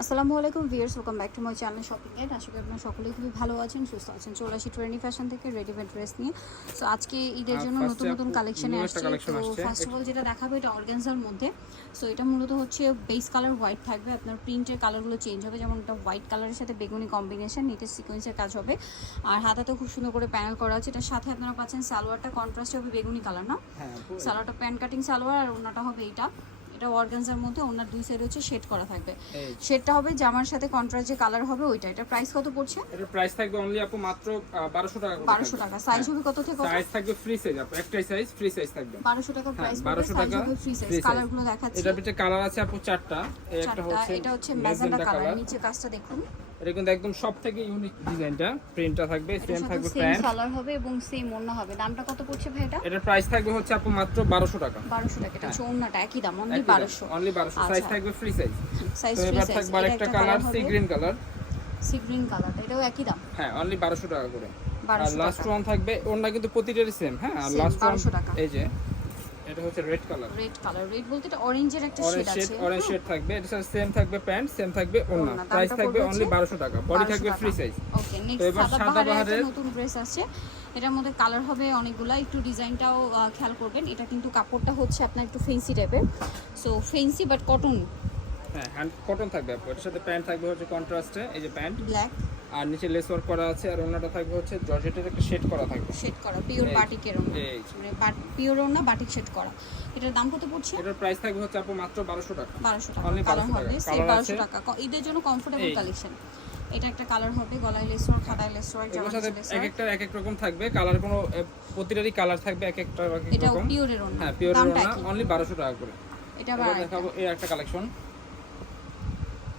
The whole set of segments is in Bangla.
আসসালামু আলাইকুম viewers welcome back to my channel shopping guide আশা করি আপনারা সকলেই খুবই ভালো আছেন সুস্থ আছেন। চলে আসি ট্রেনি ফ্যাশন থেকে রেডিমেড ড্রেস নিয়ে। সো আজকে ঈদের জন্য নতুন নতুন কালেকশনে আসছে। তো। ফার্স্ট অফ অল যেটা দেখাবো এটা অর্গানজার মধ্যে। সো এটা মূলত হচ্ছে বেস কালার হোয়াইট থাকবে। আপনার প্রিন্টের কালারগুলো চেঞ্জ হবে। যেমন এটা হোয়াইট কালারের সাথে বেগুনি কম্বিনেশন নিচে সিকোয়েন্সের কাজ হবে। আর হাতাতেও খুব সুন্দর করে প্যানেল করা আছে। এটার সাথে আপনারা পাচ্ছেন সালোয়ারটা কন্ট্রাস্টে হবে বেগুনি কালার না? হ্যাঁ সালোয়ারটা প্যান কাটিং সালোয়ার আর ওনাটা হবে এটা এটা অর্গানজার মধ্যে ওনার দুই সাইড হচ্ছে শেড করা থাকবে। শেডটা হবে জামার সাথে কন্ট্রাস্ট যে কালার হবে ওইটা। এটা প্রাইস কত পড়ছে? এটার প্রাইস থাকবে অনলি আপু মাত্র 1200 টাকা করে বারোশো টাকা। সাইজ হবে কত থেকে সাইজ থাকবে ফ্রি সাইজ আপু একটাই সাইজ ফ্রি সাইজ থাকবে। 1200 টাকা প্রাইস হ্যাঁ, 1200 টাকা ফ্রি সাইজ কালারগুলো কালারগুলো দেখাচ্ছি। এটা ভিতরে কালার আছে আপু চারটা এটা একটা হচ্ছে এটা হচ্ছে কালার কালার নিচে কাজটা দেখুন। এটা কিন্তু একদম সব থেকে ইউনিক ডিজাইনটা প্রিন্টটা থাকবে এটার সেম থাকবে প্যান্ট কালার হবে এবং সেম ওন্না হবে। দামটা কত পড়ছে ভাই এটা? এটার প্রাইস থাকবে হচ্ছে আপু মাত্র বারোশো টাকা। টাকা। এটা হচ্ছে ওন্নাটা একই দাম অনলি সাইজ আচ্ছা। থাকবে free size size free size থাকবে আরেকটা colour sea green colour sea green কালারটা এটাও একই দাম। হ্যাঁ অনলি টাকা করে। আর লাস্ট ওয়ান থাকবে কিন্তু প্রতিটারই সেম হ্যাঁ? আর লাস্ট ওয়ান 1200 টাকা। এই যে এটা হচ্ছে red colour red colour red বলতে এটা অরেঞ্জের একটা শেড আছে। অরেঞ্জ শেড থাকবে। এটা সেম থাকবে প্যান্ট সেম থাকবে ওড়না। প্রাইস থাকবে অনলি 1200 টাকা। বডি থাকবে ফ্রি সাইজ ওকে নেক্সট সাদা বাহারের নতুন ড্রেস আছে এটার মধ্যে কালার হবে অনেকগুলা। একটু ডিজাইনটাও খেয়াল করবেন। এটা কিন্তু কাপড়টা হচ্ছে আপনার একটু ফেন্সি টাইপের সো ফেন্সি বাট কটন হ্যাঁ হ্যান্ড কটন থাকবে। এটার সাথে প্যান্ট থাকবে হচ্ছে কন্ট্রাস্টে এই যে প্যান্ট ব্ল্যাক আর নিচে লেস ওয়ার্ক করা আছে আর ওড়নাটা থাকবে হচ্ছে জর্জেটের একটা শেড করা থাকবে। শেড করা পিওর বাটিকের ওনা। মানে পিওর ওনা বাটিক শেড করা। এটার দাম কত পড়ছে? এটার প্রাইস থাকবে হচ্ছে আপু মাত্র 1200 টাকা। বারোশো টাকা। Only কালার হবে টাকা। সেই Colour বারোশো আছে। টাকা। ক- ঈদের জন্য কমফোর্টেবল কালেকশন এটা একটা কালার হবে গলায় লেসওয়ার খাতায় লেসওয়ার এগুলোর জামার সাথে এক একটা এক এক রকম থাকবে। কালার কোনো প্রতিটারই কালার থাকবে এক একটা এক রকম পিওরের ওনা হ্যাঁ পিওর দামটা ওড়না। কি অনলি 1200 টাকা করে। এটা আবার দেখাবো এই একটা কালেকশন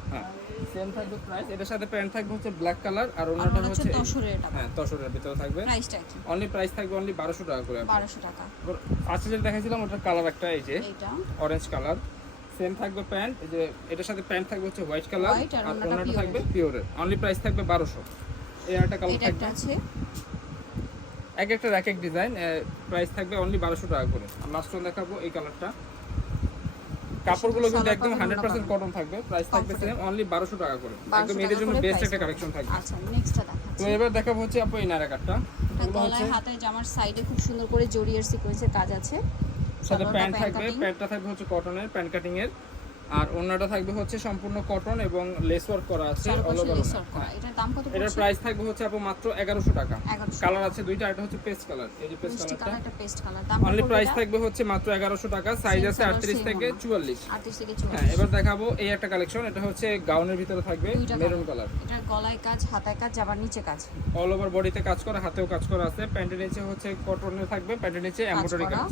হ্যাঁ। সেম থাকবে প্রাইস এটার সাথে প্যান্ট থাকবে হচ্ছে ব্ল্যাক কালার আর হচ্ছে তসরের এটা। হ্যাঁ তসরের ভিতরে থাকবে। প্রাইসটা কি? অনলি প্রাইস থাকবে অনলি বারোশো টাকা করে। বারোশো টাকা। ফার্স্টে যেটা দেখাইছিলাম ওটার কালার একটা এই যে অরেঞ্জ কালার সেম থাকবে প্যান্ট এই যে এটার সাথে প্যান্ট থাকবে হচ্ছে হোয়াইট কালার আর থাকবে পিওরের অনলি প্রাইস থাকবে এই একটা কালার থাকবে একটা আছে। এক একটা এক এক ডিজাইন প্রাইস থাকবে অনলি বারোশো টাকা করে। লাস্ট দেখাবো এই কালারটা কাপড়গুলো কিন্তু একদম পাবেন, হান্ড্রেড ওড়না পার্সেন্ট পাবেন। কটন থাকবে। প্রাইস থাকবে সেম অনলি 1200 টাকা করে। 1200 একদম এদের জন্য বেস্ট একটা কালেকশন থাকবে। আচ্ছা নেক্সটটা তো দেখাচ্ছি। এবার দেখাবো হচ্ছে আপু এই নারাকাটটা এটা গলায় হাতে জামার সাইডে খুব সুন্দর করে জড়িয়ে সিকোয়েন্সের কাজ আছে। সাথে প্যান্ট থাকবে। প্যান্টটা থাকবে হচ্ছে কটনের প্যান্ট কাটিং এর আর ওড়নাটা থাকবে হচ্ছে সম্পূর্ণ কটন এবং লেস ওয়ার্ক করা আছে অল ওভার এটার দাম কত এটার প্রাইস থাকবে হচ্ছে আপু মাত্র এগারোশো টাকা। কালার আছে দুইটা একটা হচ্ছে পেস্ট কালার এই যে পেস্ট কালারটা কালার একটা পেস্ট কালার দাম অনলি প্রাইস থাকবে হচ্ছে মাত্র এগারোশো টাকা সাইজ আছে colour, আটত্রিশ same থেকে ওড়না। চুয়াল্লিশ। 38 থেকে হ্যাঁ 44 এবার দেখাবো এই একটা কালেকশন এটা হচ্ছে গাউনের ভিতরে থাকবে মেরুন কালার এটার গলায় কাজ হাতায় কাজ জামার নিচে কাজ। অল ওভার বডিতে কাজ করা হাতেও কাজ করা আছে। প্যান্টের নিচে হচ্ছে কটনের থাকবে প্যান্টের নিচে এমব্রয়ডারি কাজ।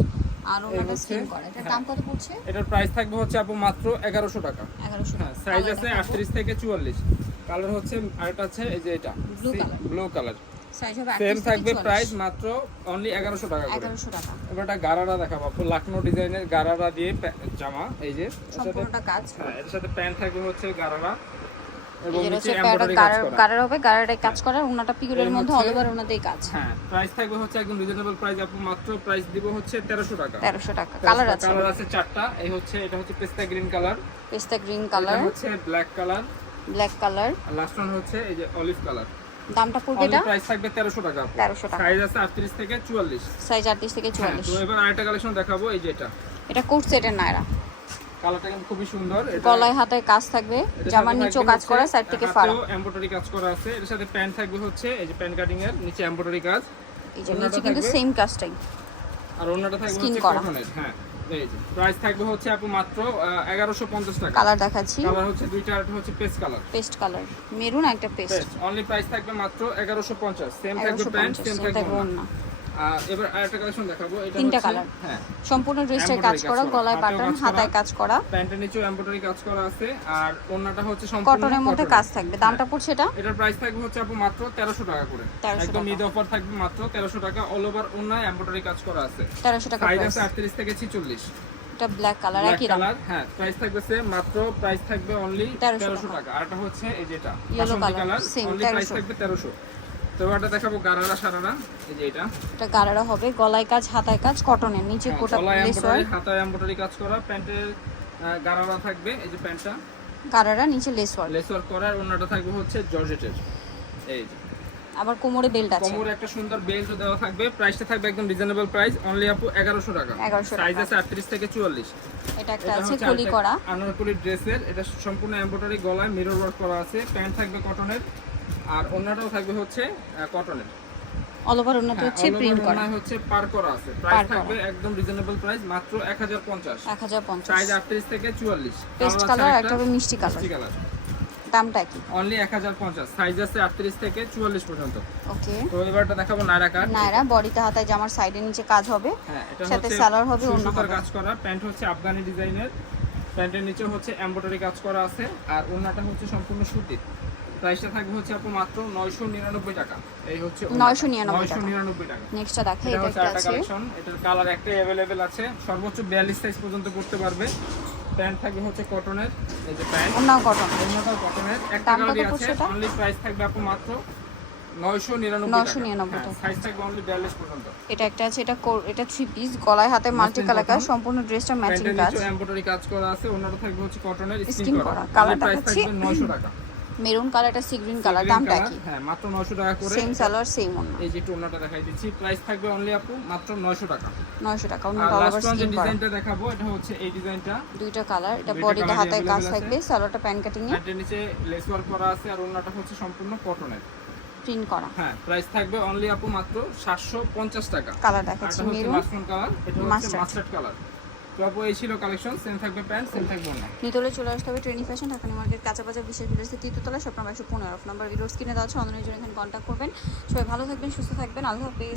আর ওনাটা স্কিন করা। এটার হ্যাঁ। দাম কত পড়ছে? এটার প্রাইস থাকবে হচ্ছে আপু মাত্র এগারোশো টাকা। 1100 হ্যাঁ সাইজ আছে আটত্রিশ থেকে চুয়াল্লিশ। কালার হচ্ছে আরেকটা আছে এই যে এটা। ব্লু কালার সেম থাকবে থেকে প্রাইস মাত্র অনলি এগারোশো টাকা করে। 1100 টাকা। এবার একটা গারারা দেখাবো আপু। লাকনো ডিজাইনের গারারা দিয়ে জামা এই যে। সম্পূর্ণটা কাজ। হ্যাঁ এর সাথে প্যান্ট থাকবে হচ্ছে গারারা। এবং নিচে এমব্রয়ডারি কাজ করা। কালার হবে কালারটাই কাজ করা ওনাটা পিগুলের মধ্যে অল ওভার ওনাতেই কাজ। হ্যাঁ প্রাইস থাকবে হচ্ছে একদম রিজনেবল প্রাইস আপু মাত্র প্রাইস দিব হচ্ছে তেরোশো টাকা। 1300 টাকা। কালার আছে। কালার আছে চারটা এই হচ্ছে এটা হচ্ছে পেস্তা গ্রিন কালার পেস্তা গ্রিন কালার হচ্ছে ব্ল্যাক কালার ব্ল্যাক কালার আর লাস্ট ওয়ান হচ্ছে এই যে অলিভ কালার দামটা পড়বে এটা প্রাইস থাকবে তেরোশো টাকা 1300 টাকা। সাইজ আছে আটত্রিশ থেকে চুয়াল্লিশ। সাইজ 38 থেকে হ্যাঁ 44 তো এবার আরেকটা কালেকশন দেখাবো এই যে এটা। এটা কোট সেটের নায়রা। কালারটা কিন্তু খুবই সুন্দর। গলায় হাতায় কাজ থাকবে। জামার নিচেও কাজ করা সাইড থেকে ফাড়া। এমব্রয়ডারি কাজ করা আছে। এর সাথে প্যান্ট থাকবে হচ্ছে এই যে প্যান্ট কাটিং এর নিচে এমব্রয়ডারি কাজ। এই যে নিচে কিন্তু সেম কাজটাই। আর অন্যটা থাকবে হচ্ছে কটনের হ্যাঁ। এই যে প্রাইস থাকবে হচ্ছে আপু মাত্র এগারোশো পঞ্চাশ টাকা। কালার দেখাচ্ছি। কালার হচ্ছে দুইটা আর হচ্ছে paste colour paste colour maroon একটা পেস্ট অনলি প্রাইস থাকবে মাত্র এগারোশো পঞ্চাশ। সেম থাকবে প্যান্ট সেম থাকবে আর এবার আরেকটা কালেকশন দেখাবো। এটা তিনটা colour। হ্যাঁ। সম্পূর্ণ ড্রেসটার কাজ করা গলায় বাটন হাতায় কাজ করা। প্যান্টের নিচেও এমব্রয়ডারি কাজ করা আছে। আর ওড়নাটা হচ্ছে সম্পূর্ণ কটনের মধ্যে কাজ থাকবে। দামটা পড়ছে এটা? এটার প্রাইস থাকবে হচ্ছে আপু মাত্র তেরোশো টাকা করে। একদম। ঈদ অফার থাকবে মাত্র তেরোশো টাকা। অল ওভার ওড়নায় এমব্রয়ডারি কাজ করা আছে। তেরোশো টাকা প্রাইস আছে আটত্রিশ থেকে ছিচল্লিশ। এটা ব্ল্যাক কালার একই দাম কালার হ্যাঁ প্রাইস থাকবে সেম মাত্র প্রাইস থাকবে অনলি 1300 তেরোশো টাকা। আর এটা হচ্ছে এই যেটা colour, কালার অনলি প্রাইস থাকবে তেরোশো। তো দেখাবো গারারা সারারা এই যে এটা এটা গালারা হবে গলায় কাজ হাতায় কাজ কটনের নিচে হ্যাঁ, কোটা গলায় লেস এমব্রয়ডারি হাতায় এমব্রয়ডারি কাজ করা প্যান্টের গারারা থাকবে এই যে প্যান্টটা গারারা নিচে লেস ওয়ার্ক লেস ওয়ার্ক করার অন্যটা থাকবে হচ্ছে জর্জেটের এই যে আবার কোমরে বেল্ট আছে কোমরে একটা সুন্দর বেল্ট দেওয়া থাকবে প্রাইসটা থাকবে একদম রিজনেবল প্রাইস অনলি আপু এগারোশো টাকা 1100 টাকা। সাইজ আছে আটত্রিশ থেকে চুয়াল্লিশ এটা একটা আছে কলি করা আনারকলি ড্রেসের এটা সম্পূর্ণ এমব্রয়ডারি গলায় মিরর ওয়ার্ক করা আছে প্যান্ট থাকবে কটনের আর অন্যটাও থাকবে হচ্ছে কটনের অল ওভার ওনাতে হচ্ছে প্রিন্ট করা। হচ্ছে পার করা আছে। প্রাইস থাকবে একদম রিজনেবল প্রাইস মাত্র 1050 এক হাজার পঞ্চাশ। সাইজ 38 থেকে 44 পেস্ট কালার একটা মিষ্টি কালার মিষ্টি কালার দামটা কি? অনলি 1050 সাইজ আছে 38 থেকে 44 পর্যন্ত। ওকে তো এবারটা দেখাবো নায়রা কাট নায়রা বডিতে হাতায় জামার সাইডে নিচে কাজ হবে। হ্যাঁ এটা সাথে সালোয়ার হবে, অন্য কাজ করা। প্যান্ট হচ্ছে আফগানি ডিজাইনের প্যান্টের নিচে হচ্ছে এমব্রয়ডারি কাজ করা আছে। আর ওড়নাটা হচ্ছে সম্পূর্ণ সুতির। প্রাইসটা থাকবে হচ্ছে আপু মাত্র 999 টাকা। এই হচ্ছে 999 টাকা। 999 টাকা। নেক্সটটা দেখে এটা একটা আছে। এটার কালার একটাই অ্যাভেলেবেল আছে। সর্বোচ্চ 42 সাইজ পর্যন্ত করতে পারবে। প্যান্ট থাকবে হচ্ছে কটনের এই যে প্যান্ট অন্যাও কটন অন্যটাও কটনের একটা কালারই আছে। অনলি প্রাইস থাকবে আপু মাত্র 999 999 টাকা। সাইজ থাকবে অনলি 42 পর্যন্ত। এটা একটা আছে এটা এটা থ্রি পিস গলায় হাতে মাল্টি কালার কাজ সম্পূর্ণ ড্রেসটা ম্যাচিং কাজ। এমব্রয়ডারি কাজ করা আছে। অন্যটা থাকবে হচ্ছে কটনের করা। করা কালারটা হচ্ছে থাকবে 900 টাকা। মেরুন কালার এটা সি গ্রিন কালার দামটা কি? হ্যাঁ মাত্র 900 টাকা করে। সেম সালোয়ার সেম অন্য। এই যে অন্যটা দেখাই দিচ্ছি প্রাইস থাকবে অনলি আপু মাত্র 900 টাকা। নয়শো টাকা অন্য আর অল ওভার স্কিন ডিজাইনটা দেখাবো এটা হচ্ছে এই ডিজাইনটা দুইটা কালার এটা বডিতে হাতায় কাজ থাকবে সালোয়ারটা প্যান কাটিং এ প্যান্টের নিচে লেস ওয়ার্ক করা আছে আর অন্যটা হচ্ছে সম্পূর্ণ কটনের প্রিন্ট করা। হ্যাঁ প্রাইস থাকবে অনলি আপু মাত্র 750 টাকা। কালার দেখাচ্ছি মেরুন। মাস্টার্ড কালার এটা হচ্ছে। মাস্টার্ড কালার ছিল কালেকশন সেম থাকবে প্যান্ট সেম থাকবে নিতলে চলে আসতে হবে ট্রেনিং ফ্যাশন ঢাকা মার্কেট, কাঁচা বিশেষ বিলেসে তৃতীয়তলা সব নাম্বার একশো পনেরো। নাম্বার রোড স্ক্রিনে দেওয়া আছে অন্য জন্য এখানে কন্ট্যাক্ট করবেন। সবাই ভালো থাকবেন, সুস্থ থাকবেন। আল্লাহ হাফেজ।